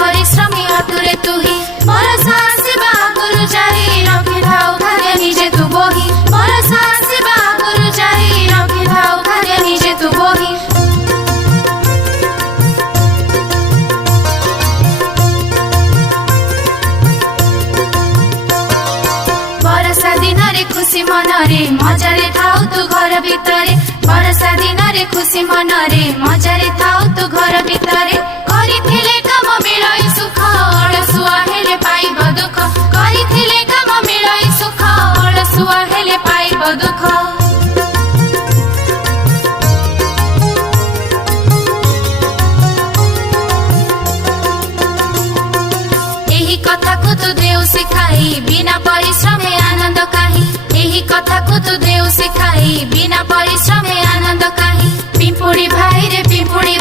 परिश्रमी अतुरे तुही भरोसा सेवा गुरु जारी रखि थाउ भाग्य निजे तू बोही भरोसा सेवा गुरु जारी रखि थाउ भाग्य निजे तू बोही वर्षा दिन रे खुशी मन रे मजाले थाउ तू घर भितरे वर्षा दिन रे खुशी मन रे मजाले थाउ तू घर भितरे गरिथिले काम मिलाई सुख अळसुआ हेले पाइब दुख गरिथिले काम मिलाई सुख अळसुआ हेले पाइब दुख एही कथा को तू देउ सिखाई बिना परिश्रमे आनंद काहि एही कथा को तू देउ सिखाई बिना परिश्रमे आनंद काहि पिंपुड़ी भाई रे पिंपुड़ी